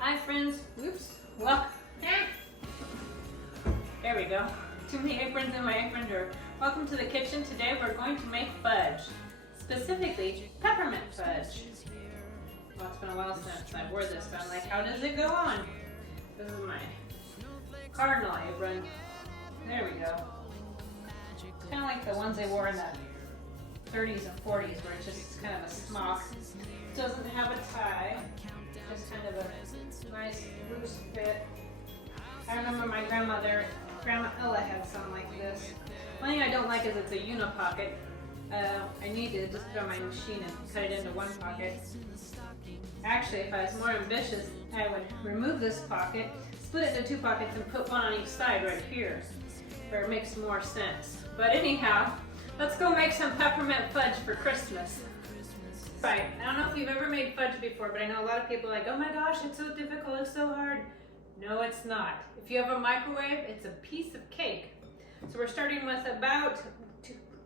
Hi friends, whoops, welcome. There we go. Too many aprons in my apron drawer. Welcome to the kitchen. Today we're going to make fudge, specifically peppermint fudge. Well, it's been a while since I wore this, but I'm like, how does it go on? This is my cardinal apron. There we go. It's kind of like the ones they wore in the 30s and 40s, where it's just kind of a smock. It doesn't have a tie, just kind of a nice loose fit. I remember my Grandma Ella had some like this. One thing I don't like is it's a unipocket. I need to just put on my machine and cut it into one pocket. Actually, if I was more ambitious, I would remove this pocket, split it into two pockets, and put one on each side right here, where it makes more sense. But anyhow, let's go make some peppermint fudge for Christmas. Right, I don't know if you've ever made fudge before, but I know a lot of people are like, oh my gosh, it's so difficult, it's so hard. No, it's not. If you have a microwave, it's a piece of cake. So we're starting with about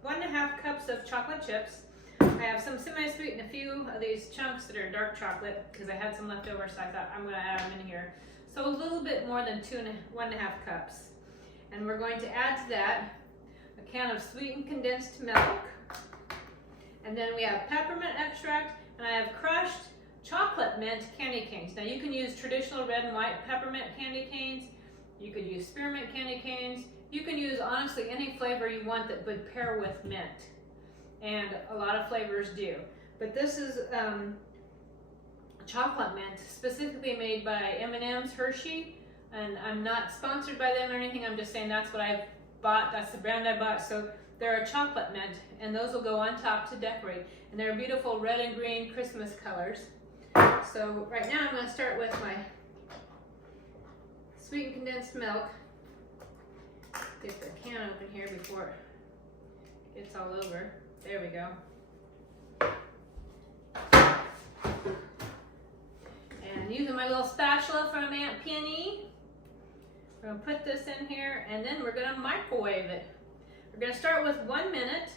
1.5 cups of chocolate chips. I have some semi-sweet and a few of these chunks that are dark chocolate because I had some left over, so I thought I'm going to add them in here. So a little bit more than 1.5 cups. And we're going to add to that a can of sweetened condensed milk. And then we have peppermint extract, and I have crushed chocolate mint candy canes. Now you can use traditional red and white peppermint candy canes. You could use spearmint candy canes. You can use honestly any flavor you want that would pair with mint. And a lot of flavors do. But this is chocolate mint, specifically made by M&M's Hershey. And I'm not sponsored by them or anything. I'm just saying that's what I bought. That's the brand I bought. So they're a chocolate mint, and those will go on top to decorate. And they're beautiful red and green Christmas colors. So right now I'm going to start with my sweetened condensed milk. Get the can open here before it gets all over. There we go. And using my little spatula from Aunt Penny, we're going to put this in here, and then we're going to microwave it. We're going to start with 1 minute,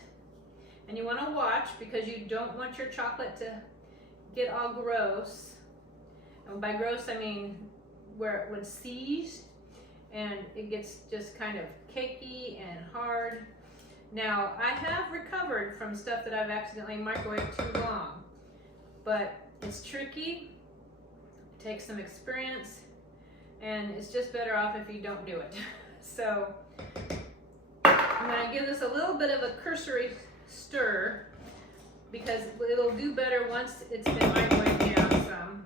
and you want to watch because you don't want your chocolate to get all gross. And by gross, I mean where it would seize and it gets just kind of cakey and hard. Now, I have recovered from stuff that I've accidentally microwaved too long, but it's tricky, it takes some experience, and it's just better off if you don't do it. So I'm going to give this a little bit of a cursory stir because it'll do better once it's been microwaved down some.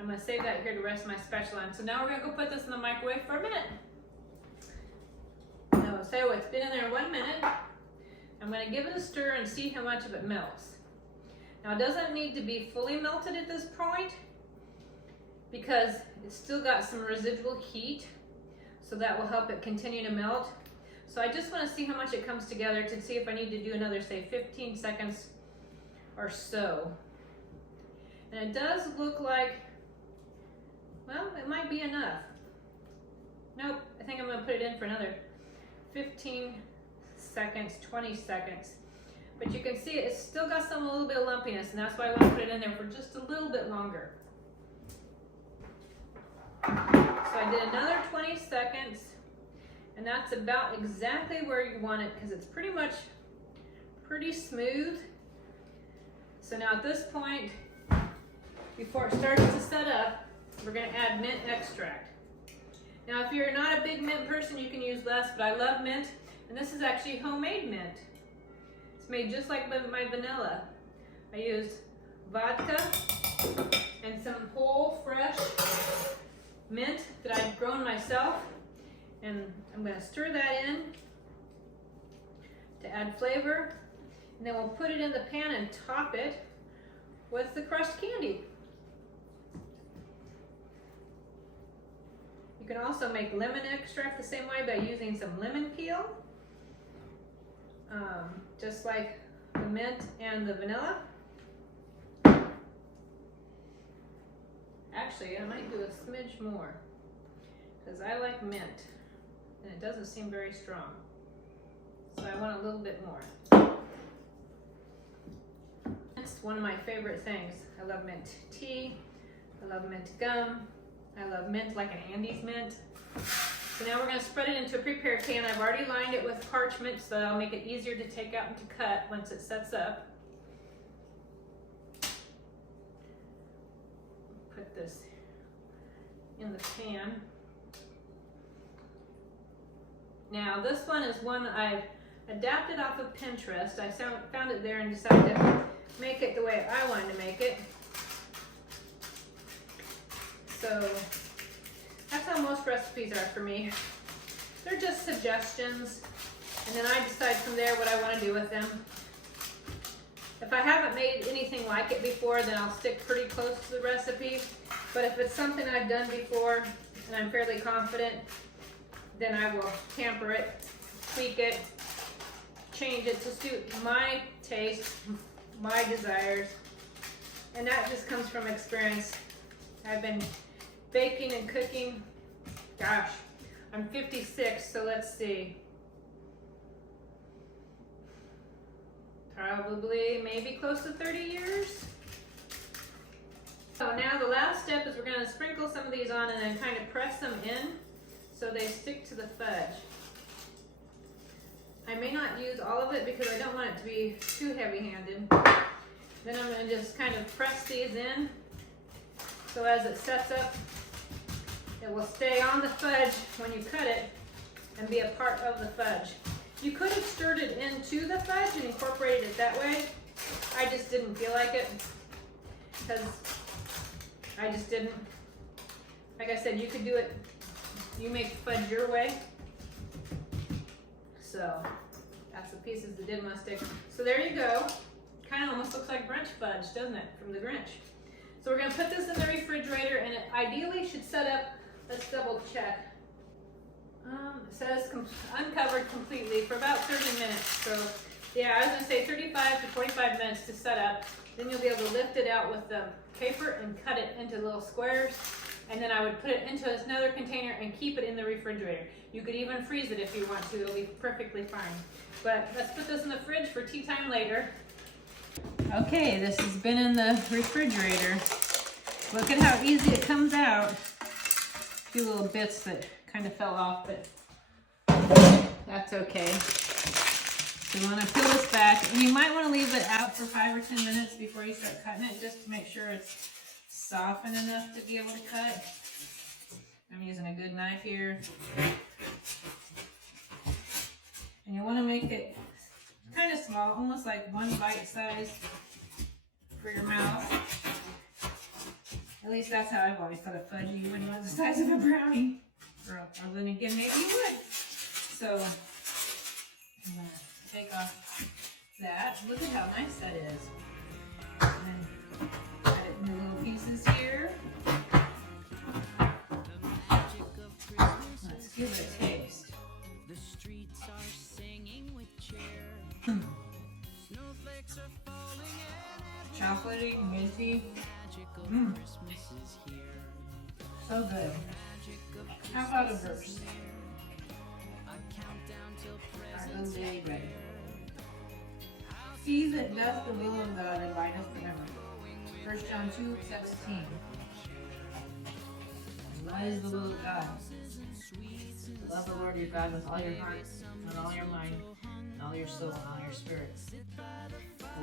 I'm going to save that here to rest my spatula on. So now we're going to go put this in the microwave for a minute. So it's been in there 1 minute. I'm going to give it a stir and see how much of it melts. Now it doesn't need to be fully melted at this point because it's still got some residual heat, so that will help it continue to melt. So I just want to see how much it comes together to see if I need to do another, say, 15 seconds or so. And it does look like, well, it might be enough. Nope, I think I'm going to put it in for another 15 seconds, 20 seconds. But you can see it's still got a little bit of lumpiness, and that's why I want to put it in there for just a little bit longer. So I did another 20 seconds. And that's about exactly where you want it because it's pretty much pretty smooth. So now at this point, before it starts to set up, we're going to add mint extract. Now if you're not a big mint person, you can use less, but I love mint. And this is actually homemade mint. It's made just like my vanilla. I used vodka and some whole fresh mint that I've grown myself. And I'm going to stir that in to add flavor. And then we'll put it in the pan and top it with the crushed candy. You can also make lemon extract the same way by using some lemon peel. Just like the mint and the vanilla. Actually, I might do a smidge more because I like mint. And it doesn't seem very strong. So I want a little bit more. It's one of my favorite things. I love mint tea. I love mint gum. I love mint like an Andes mint. So now we're going to spread it into a prepared pan. I've already lined it with parchment so that'll make it easier to take out and to cut once it sets up. Put this in the pan. Now this one is one I've adapted off of Pinterest. I found it there and decided to make it the way I wanted to make it. So that's how most recipes are for me. They're just suggestions, and then I decide from there what I want to do with them. If I haven't made anything like it before, then I'll stick pretty close to the recipe. But if it's something I've done before and I'm fairly confident, then I will tamper it, tweak it, change it to suit my taste, my desires. And that just comes from experience. I've been baking and cooking, gosh, I'm 56, so let's see. Probably maybe close to 30 years. So now the last step is we're going to sprinkle some of these on and then kind of press them in so they stick to the fudge. I may not use all of it because I don't want it to be too heavy-handed. Then I'm going to just kind of press these in so as it sets up, it will stay on the fudge when you cut it and be a part of the fudge. You could have stirred it into the fudge and incorporated it that way. I just didn't feel like it because I just didn't. Like I said, you could do it, you make the fudge your way. So that's the pieces that did want to stick. So there you go. Kind of almost looks like Grinch fudge, doesn't it, from the Grinch? So we're going to put this in the refrigerator, and it ideally should set up, let's double check. It says uncovered completely for about 30 minutes. So yeah, I was going to say 35 to 45 minutes to set up. Then you'll be able to lift it out with the paper and cut it into little squares. And then I would put it into another container and keep it in the refrigerator. You could even freeze it if you want to. It'll be perfectly fine. But let's put this in the fridge for tea time later. Okay, this has been in the refrigerator. Look at how easy it comes out. A few little bits that kind of fell off, but that's okay. So you want to peel this back, and you might want to leave it out for 5 or 10 minutes before you start cutting it, just to make sure it's softened enough to be able to cut. I'm using a good knife here. And you want to make it kind of small, almost like one bite size for your mouth. At least that's how I've always thought of fudge. You wouldn't want the size of a brownie. Or then again, maybe you would. So I'm going to take off that. Look at how nice that is. And then cut it into little pieces here. Let's give it a taste. Chocolatey, minty. So good. How about a verse? Our little day ready. He that doth the will of God abideth forever. 1 John 2:16. What is the will of God? Love the Lord your God with all your heart, and all your mind, and all your soul, and all your spirit.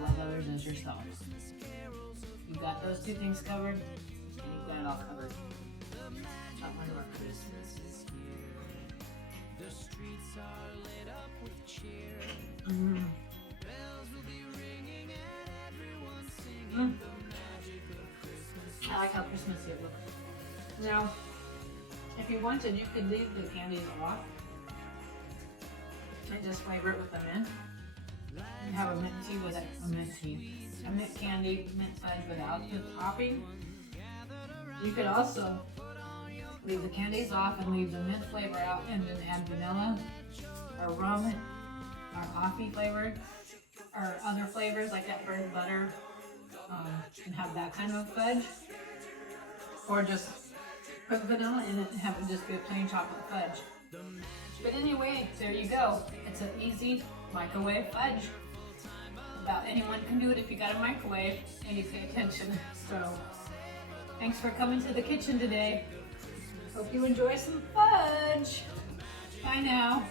Love others as yourself. You got those two things covered, you've got it all covered. Not my work. I like how Christmassy it looks. Now, if you wanted, you could leave the candies off and just flavor it with the mint. And have a mint tea with a mint candy, mint fudge without the topping. You could also leave the candies off and leave the mint flavor out, and then add vanilla or rum or coffee flavored or other flavors like that bread butter, and have that kind of fudge. Or just put vanilla in it and have it just be a plain chocolate fudge. But anyway, there you go. It's an easy microwave fudge. About anyone can do it if you got a microwave and you pay attention. So Thanks for coming to the kitchen today. Hope you enjoy some fudge. Bye now.